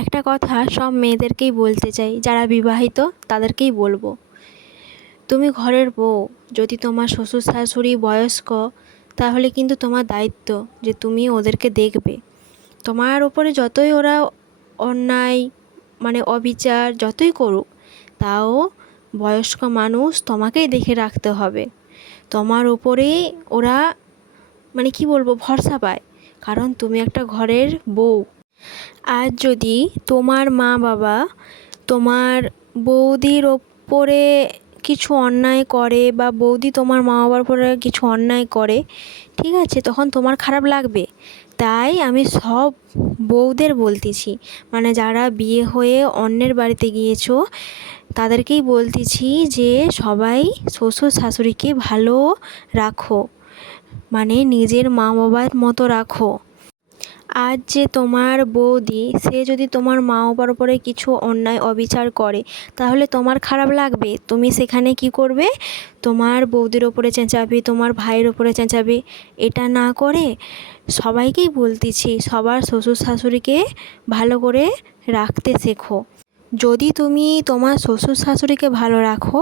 একটা কথা সব মেয়েদেরকেই বলতে চাই, যারা বিবাহিত তাদেরকেই বলবো। তুমি ঘরের বউ, যদি তোমার শ্বশুর শাশুড়ি বয়স্ক, তাহলে কিন্তু তোমার দায়িত্ব যে তুমি ওদেরকে দেখবে। তোমার ওপরে যতই ওরা অন্যায় অবিচার যতই করুক, তাও বয়স্ক মানুষ তোমাকেই দেখে রাখতে হবে। তোমার ওপরেই ওরা কি বলবো, ভরসা পায়, কারণ তুমি একটা ঘরের বউ। আর যদি তোমার মা বাবা তোমার বৌদির ওপরে কিছু অন্যায় করে, বা বৌদি তোমার মা বাবার উপরে কিছু অন্যায় করে, ঠিক আছে, তখন তোমার খারাপ লাগবে। তাই আমি সব বউদের বলতেছি, যারা বিয়ে হয়ে অন্যের বাড়িতে গিয়েছো, তাদেরকেই বলতেছি যে সবাই শ্বশুর শাশুড়িকে ভালো রাখো, নিজের মা বাবার মতো রাখো। আজ যে তোমার বৌদি, সে যদি তোমার মা বাবার উপরে কিছু অন্যায় অবিচার করে, তাহলে তোমার খারাপ লাগবে। তুমি সেখানে কি করবে? তোমার বৌদির ওপরে চেঁচাবে, তোমার ভাইয়ের ওপরে চেঁচাবে। এটা না করে সবাইকেই বলতেছি, সবার শ্বশুর শাশুড়িকে ভালো করে রাখতে শেখো। যদি তুমি তোমার শ্বশুর শাশুড়িকে ভালো রাখো,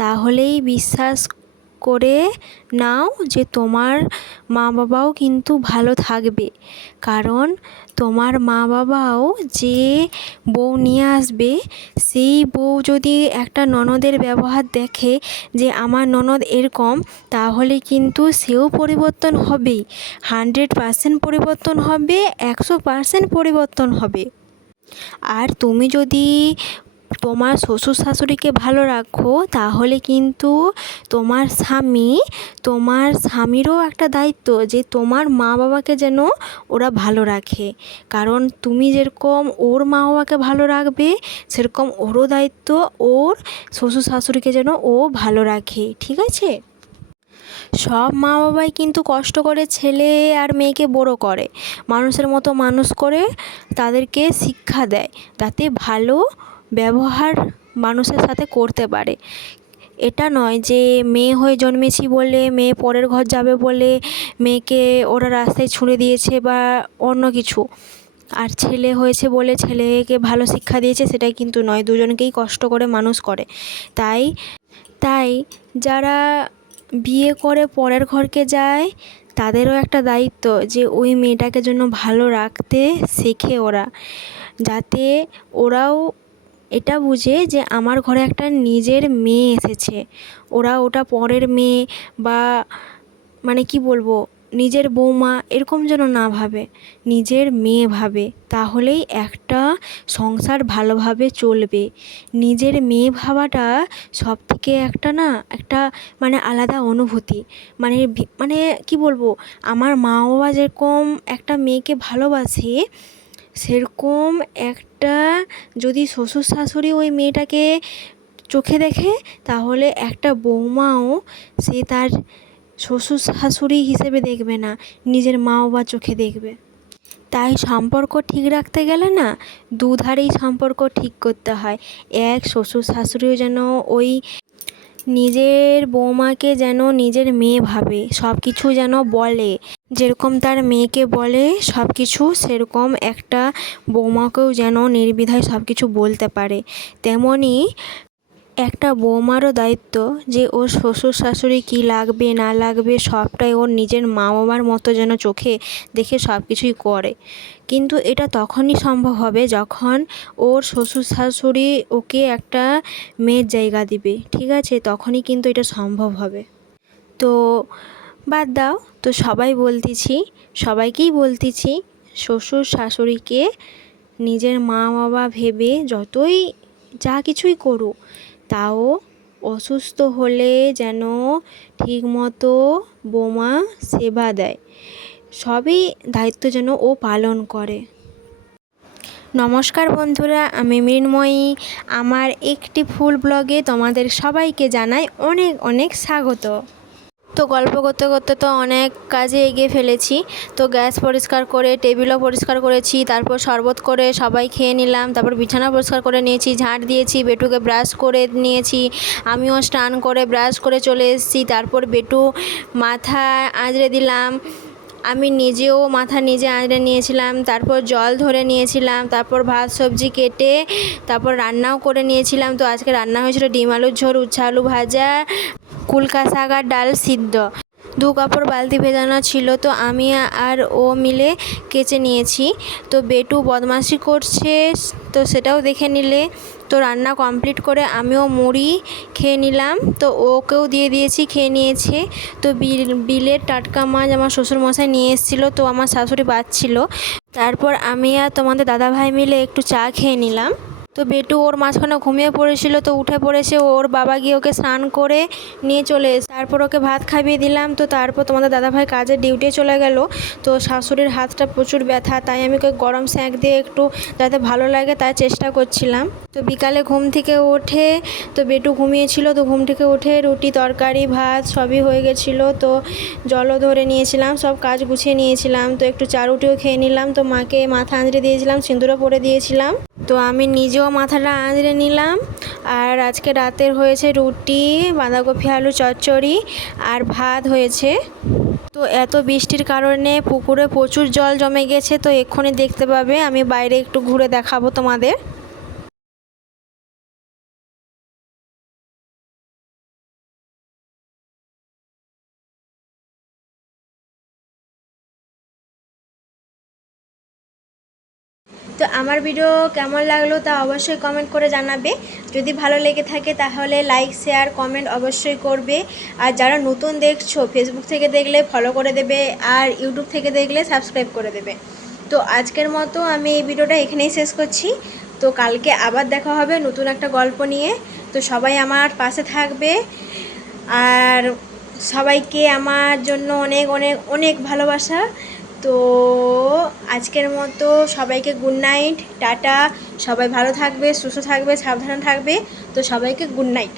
তাহলেই বিশ্বাস করে নাও যে তোমার মা বাবাও কিন্তু ভালো থাকবে। কারণ তোমার মা বাবাও যে বউ নিয়ে আসবে, সেই বউ যদি একটা ননদের ব্যবহার দেখে যে আমার ননদ এরকম, তাহলে কিন্তু সেও পরিবর্তন হবেই। 100% পরিবর্তন হবে, 100% পরিবর্তন হবে। আর তুমি যদি তোমার শ্বশুর শাশুড়িকে ভালো রাখো, তাহলে কিন্তু তোমার স্বামীরও একটা দায়িত্ব যে তোমার মা বাবাকে যেন ওরা ভালো রাখে। কারণ তুমি যেরকম ওর মা বাবাকে ভালো রাখবে, সেরকম ওরও দায়িত্ব ওর শ্বশুর শাশুড়িকে যেন ও ভালো রাখে, ঠিক আছে? সব মা বাবাই কিন্তু কষ্ট করে ছেলে আর মেয়েকে বড় করে, মানুষের মতো মানুষ করে তাদেরকে শিক্ষা দেয়, যাতে ভালো ব্যবহার মানুষের সাথে করতে পারে। এটা নয় যে মেয়ে হয়ে জন্মেছি বলে, মেয়ে পরের ঘর যাবে বলে মেয়েকে ওরা রাস্তায় ছুঁড়ে দিয়েছে বা অন্য কিছু, আর ছেলে হয়েছে বলে ছেলেকে ভালো শিক্ষা দিয়েছে, সেটাই কিন্তু নয়। দুজনকেই কষ্ট করে মানুষ করে। তাই যারা বিয়ে করে পরের ঘরকে যায়, তাদেরও একটা দায়িত্ব যে ওই মেয়েটাকে জন্য ভালো রাখতে শেখে ওরা, যাতে ওরাও এটা বুঝে যে আমার ঘরে একটা নিজের মেয়ে এসেছে। ওরা ওটা পরের মেয়ে বা কি বলবো, নিজের বৌমা এরকম যেন না ভাবে, নিজের মেয়ে ভাবে। তাহলেই একটা সংসার ভালোভাবে চলবে। নিজের মেয়ে ভাবাটা সবথেকে একটা আলাদা অনুভূতি। কি বলবো, আমার মা বাবা যেরকম একটা মেয়েকে ভালোবাসে, সেরকম একটা যদি শ্বশুর শাশুড়ি ওই মেয়েটাকে চোখে দেখে, তাহলে একটা বৌমাও সে তার শ্বশুর শাশুড়ি হিসেবে দেখবে না, নিজের মা বাবার চোখে দেখবে। তাই সম্পর্ক ঠিক রাখতে গেলে দুধারেই সম্পর্ক ঠিক করতে হয়। এক শ্বশুর শাশুড়িও যেন ওই নিজের বৌমাকে যেন নিজের মেয়ে ভাবে, সব কিছু যেন বলে, যেরকম তার মেয়েকে বলে সব কিছু, সেরকম একটা বৌমাকেও যেন নির্দ্বিধায় সব কিছু বলতে পারে। তেমনই একটা বৌমারও দায়িত্ব যে ওর শ্বশুর শাশুড়ি কী লাগবে না লাগবে সবটাই ওর নিজের মা বাবার মতো যেন চোখে দেখে সব কিছুই করে। কিন্তু এটা তখনই সম্ভব হবে যখন ওর শ্বশুর শাশুড়ি ওকে একটা মেয়ের জায়গা দিবে, ঠিক আছে? তখনই কিন্তু এটা সম্ভব হবে। তো বাদ দাও, তো সবাইকেই বলতেছি, শ্বশুর শাশুড়িকে নিজের মা বাবা ভেবে যতই যা কিছুই করুক, তাও অসুস্থ হলে যেন ঠিকমতো বৌমা সেবা দেয়, সবই দায়িত্ব যেন ও পালন করে। নমস্কার বন্ধুরা, আমি মৃন্ময়ী। আমার একটি ফুল ব্লগে তোমাদের সবাইকে জানাই অনেক অনেক স্বাগত। তো গল্প করতে করতে তো অনেক কাজে এগিয়ে ফেলেছি। তো গ্যাস পরিষ্কার করে, টেবিলও পরিষ্কার করেছি, তারপর শরবত করে সবাই খেয়ে নিলাম, তারপর বিছানা পরিষ্কার করে নিয়েছি, ঝাঁট দিয়েছি, বেটুকে ব্রাশ করে নিয়েছি, আমিও স্নান করে ব্রাশ করে চলে এসেছি। তারপর বেটু মাথা আঁচড়ে দিলাম, আমি নিজেও মাথা নিজে আঁচড়ে নিয়েছিলাম, তারপর জল ধরে নিয়েছিলাম, তারপর ভাত সবজি কেটে তারপর রান্নাও করে নিয়েছিলাম। তো আজকে রান্না হয়েছিল ডিম আলুর ঝোল, উচ্ছে আলু ভাজা, কুলকা শাক আর ডাল সিদ্ধ। 2 কাপড় বালতি ভেজানো ছিল, তো আমি আর ও মিলে কেচে নিয়েছি। তো বেটু বদমাশি করছে, তো সেটাও দেখে নিলে। তো রান্না কমপ্লিট করে আমিও মুড়ি খেয়ে নিলাম, তো ওকেও দিয়ে দিয়েছি, খেয়ে নিয়েছে। তো বিলের টাটকা মাছ আমার শ্বশুরমশাই নিয়ে এসেছিলো, তো আমার শাশুড়ি বাছছিল। তারপর আমি আর তোমাদের দাদাভাই মিলে একটু চা খেয়ে নিলাম। তো বেটু ওর মাঝখানে ঘুমিয়ে পড়েছিল, তো উঠে পড়েছে, ওর বাবা গিয়ে ওকে স্নান করে নিয়ে চলে এসে তারপর ওকে ভাত খাইয়ে দিলাম। তো তারপর তোমাদের দাদাভাই কাজের ডিউটি চলে গেল। তো শাশুড়ির হাতটা প্রচুর ব্যথা, তাই আমি ওকে গরম স্যাঁক দিয়ে একটু যাতে ভালো লাগে তাই চেষ্টা করছিলাম। তো বিকালে ঘুম থেকে ওঠে, তো বেটু ঘুমিয়েছিল, তো ঘুম থেকে উঠে রুটি তরকারি ভাত সবই হয়ে গেছিলো। তো জলও ধরে নিয়েছিলাম, সব কাজ গুছিয়ে নিয়েছিলাম। তো একটু চা রুটিও খেয়ে নিলাম। তো মাকে মাথা আঁচড়ে দিয়েছিলাম, সিঁদুরও পরে দিয়েছিলাম। তো আমি নিজেও মাথাটা আঁচড়ে নিলাম। আর আজকে রাতের হয়েছে রুটি, বাঁধাকপি আলু চচ্চড়ি আর ভাত হয়েছে। তো এত বৃষ্টির কারণে পুকুরে প্রচুর জল জমে গেছে, তো এক্ষুনি দেখতে পাবে। আমি বাইরে একটু ঘুরে দেখাবো তোমাদের। তো আমার ভিডিও কেমন লাগলো তা অবশ্যই কমেন্ট করে জানাবে। যদি ভালো লেগে থাকে তাহলে লাইক শেয়ার কমেন্ট অবশ্যই করবে। আর যারা নতুন দেখছো ফেসবুক থেকে দেখলে ফলো করে দেবে, আর ইউটিউব থেকে দেখলে সাবস্ক্রাইব করে দেবে। তো আজকের মতো আমি এই ভিডিওটা এখানেই শেষ করছি। তো কালকে আবার দেখা হবে নতুন একটা গল্প নিয়ে। তো সবাই আমার পাশে থাকবে, আর সবাইকে আমার জন্য অনেক অনেক অনেক ভালোবাসা। তো আজকের মতো সবাইকে গুড নাইট, টাটা। সবাই ভালো থাকবে, সুস্থ থাকবে, সাবধানে থাকবে। তো সবাইকে গুড নাইট।